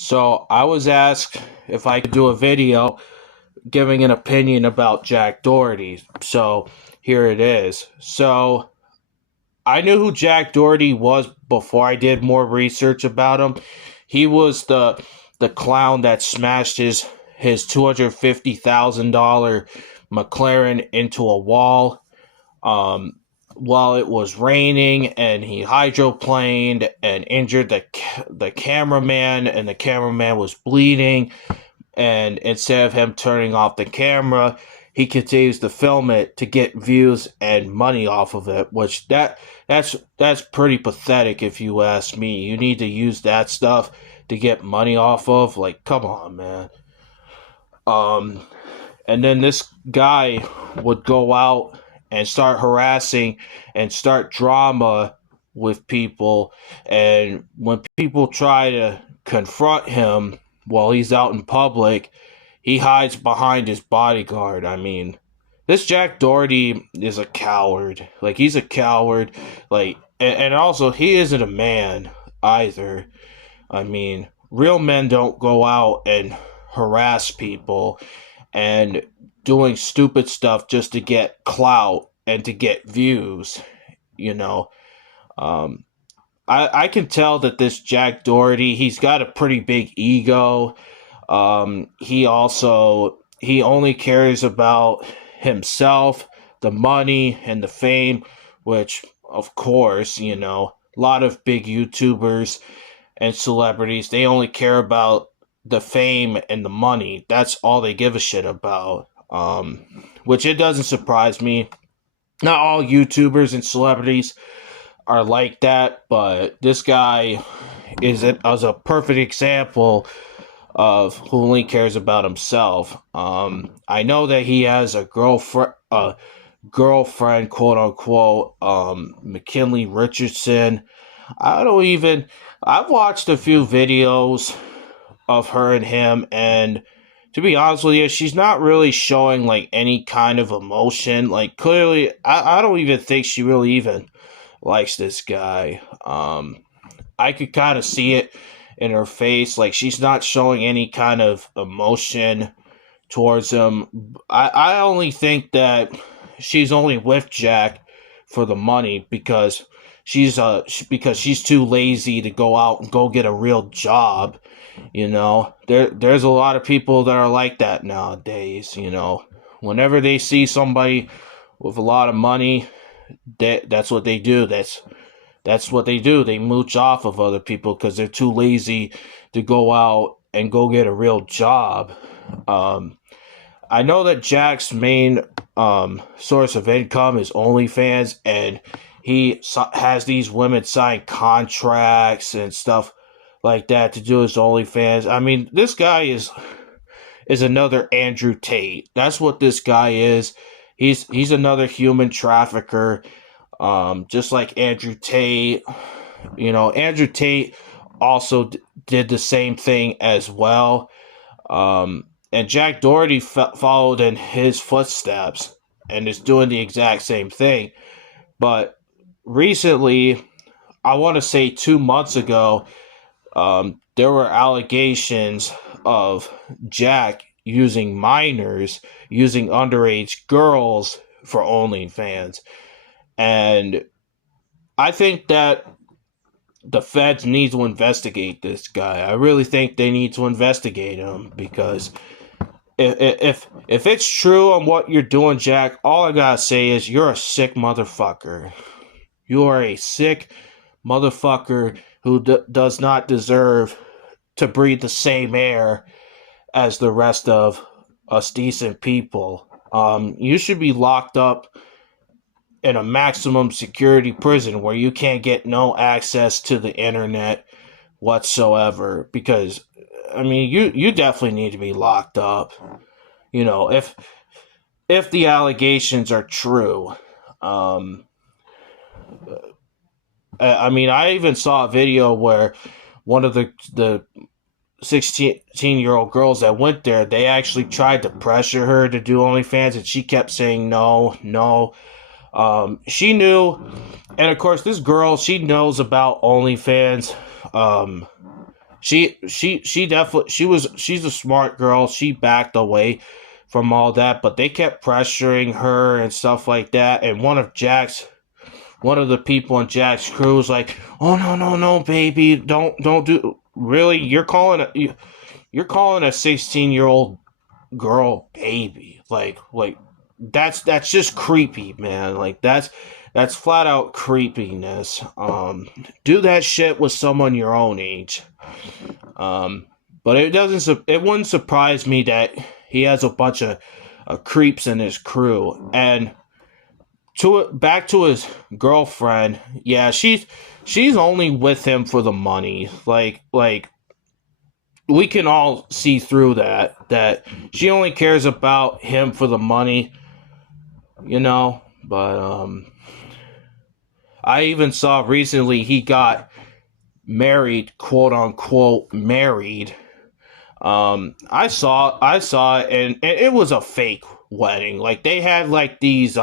So I was asked if I could do a video giving an opinion about Jack Doherty. So here it is. So I knew who Jack Doherty was before I did more research about him. He was the clown that smashed his $250,000 McLaren into a wall. Um, while it was raining, and he hydroplaned and injured the cameraman, and the cameraman was bleeding. And instead of him turning off the camera, he continues to film it to get views and money off of it. Which that's pretty pathetic, if you ask me. You need to use that stuff to get money off of. Like, come on, man. Um, and then this guy would go out and start harassing and start drama with people. And when people try to confront him while he's out in public, he hides behind his bodyguard. I mean, this Jack Doherty is a coward. Like, he's a coward. Like, and also, he isn't a man either. I mean, real men don't go out and harass people and doing stupid stuff just to get clout and to get views, you know. Um, I can tell that this Jack Doherty, he's got a pretty big ego. He only cares about himself, the money, and the fame, which, of course, a lot of big YouTubers and celebrities, they only care about the fame and the money. That's all they give a shit about. Which it doesn't surprise me. Not all YouTubers and celebrities are like that, but this guy is a perfect example of who only cares about himself. I know that he has a girlfriend, quote unquote, McKinley Richardson. I've watched a few videos of her and him, and to be honest with you, she's not really showing like any kind of emotion. Like, clearly, I don't even think she really even likes this guy. I could kind of see it in her face. Like, she's not showing any kind of emotion towards him. I only think that she's only with Jack for the money because she's too lazy to go out and go get a real job. There's a lot of people that are like that nowadays. Whenever they see somebody with a lot of money, that's what they do. That's what they do. They mooch off of other people because they're too lazy to go out and go get a real job. I know that Jack's main source of income is OnlyFans, and he has these women sign contracts and stuff like that to do his OnlyFans. I mean, this guy is another Andrew Tate. That's what this guy is. He's another human trafficker, just like Andrew Tate. Andrew Tate also did the same thing as well. And Jack Doherty followed in his footsteps and is doing the exact same thing. But recently, I want to say 2 months ago, there were allegations of Jack using minors, using underage girls for OnlyFans. And I think that the feds need to investigate this guy. I really think they need to investigate him, because if it's true on what you're doing, Jack, all I gotta say is you're a sick motherfucker. You are a sick motherfucker who does not deserve to breathe the same air as the rest of us decent people. You should be locked up in a maximum security prison where you can't get no access to the internet whatsoever. Because, I mean, you definitely need to be locked up. If the allegations are true. I mean, I even saw a video where one of the 16-year-old girls that went there, they actually tried to pressure her to do OnlyFans, and she kept saying no, no. She knew, and of course, this girl, she knows about OnlyFans. She definitely she's a smart girl. She backed away from all that, but they kept pressuring her and stuff like that. And one of the people in Jack's crew was like, "Oh no, no, no, baby, don't do. Really, you're calling a 16-year-old girl baby? Like that's just creepy, man. Like that's flat out creepiness. Do that shit with someone your own age. Um, but it wouldn't surprise me that he has a bunch of creeps in his crew. And back to his girlfriend, yeah, she's only with him for the money. Like we can all see through that she only cares about him for the money, you know. But I even saw recently he got married, quote unquote married. I saw it, and it was a fake wedding. Like they had like these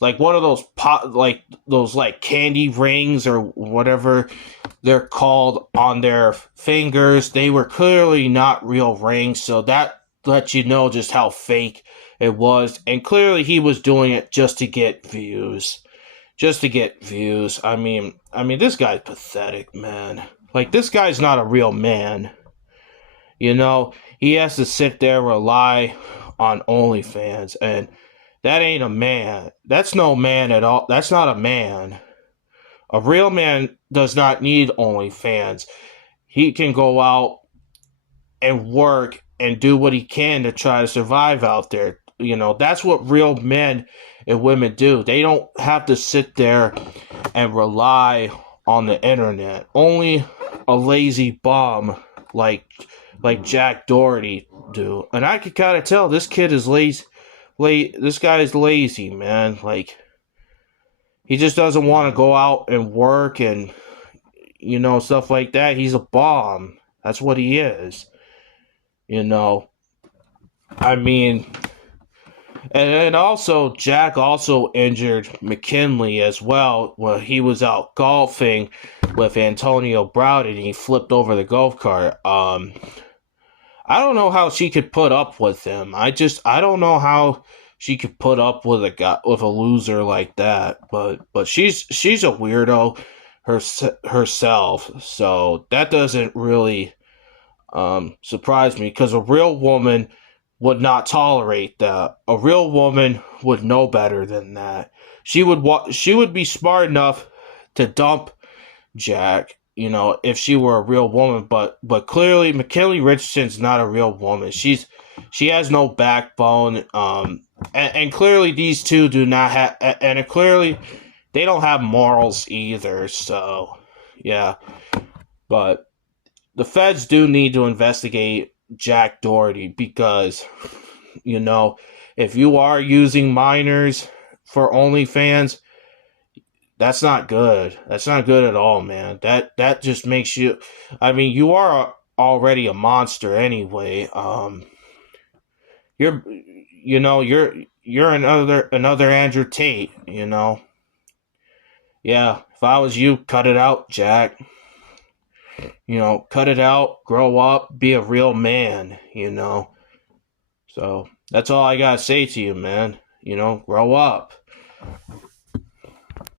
like one of those like those like candy rings or whatever they're called on their fingers. They were clearly not real rings, so that lets you know just how fake it was. And clearly he was doing it just to get views. Just to get views. I mean this guy's pathetic, man. Like this guy's not a real man. You know, he has to sit there and rely on OnlyFans, and that ain't a man. That's no man at all. That's not a man. A real man does not need OnlyFans. He can go out and work and do what he can to try to survive out there. You know, that's what real men and women do. They don't have to sit there and rely on the internet. Only a lazy bum like Jack Doherty do. And I could kind of tell this kid is lazy. This guy is lazy, man. Like he just doesn't want to go out and work and stuff like that. He's a bum. That's what he is. You know. I mean, and also Jack also injured McKinley as well when he was out golfing with Antonio Brown and he flipped over the golf cart. I don't know how she could put up with him. I don't know how she could put up with a loser like that. But she's a weirdo herself. So that doesn't really surprise me because a real woman would not tolerate that. A real woman would know better than that. She would be smart enough to dump Jack, if she were a real woman, but clearly McKinley Richardson's not a real woman. She has no backbone, and clearly these two do not have, and clearly they don't have morals either. So, yeah, but the feds do need to investigate Jack Doherty because, if you are using minors for OnlyFans, that's not good. That's not good at all, man. That just makes you. I mean, you are already a monster anyway. You're, you're another Andrew Tate. Yeah. If I was you, cut it out, Jack. Cut it out. Grow up. Be a real man. So that's all I gotta say to you, man. Grow up.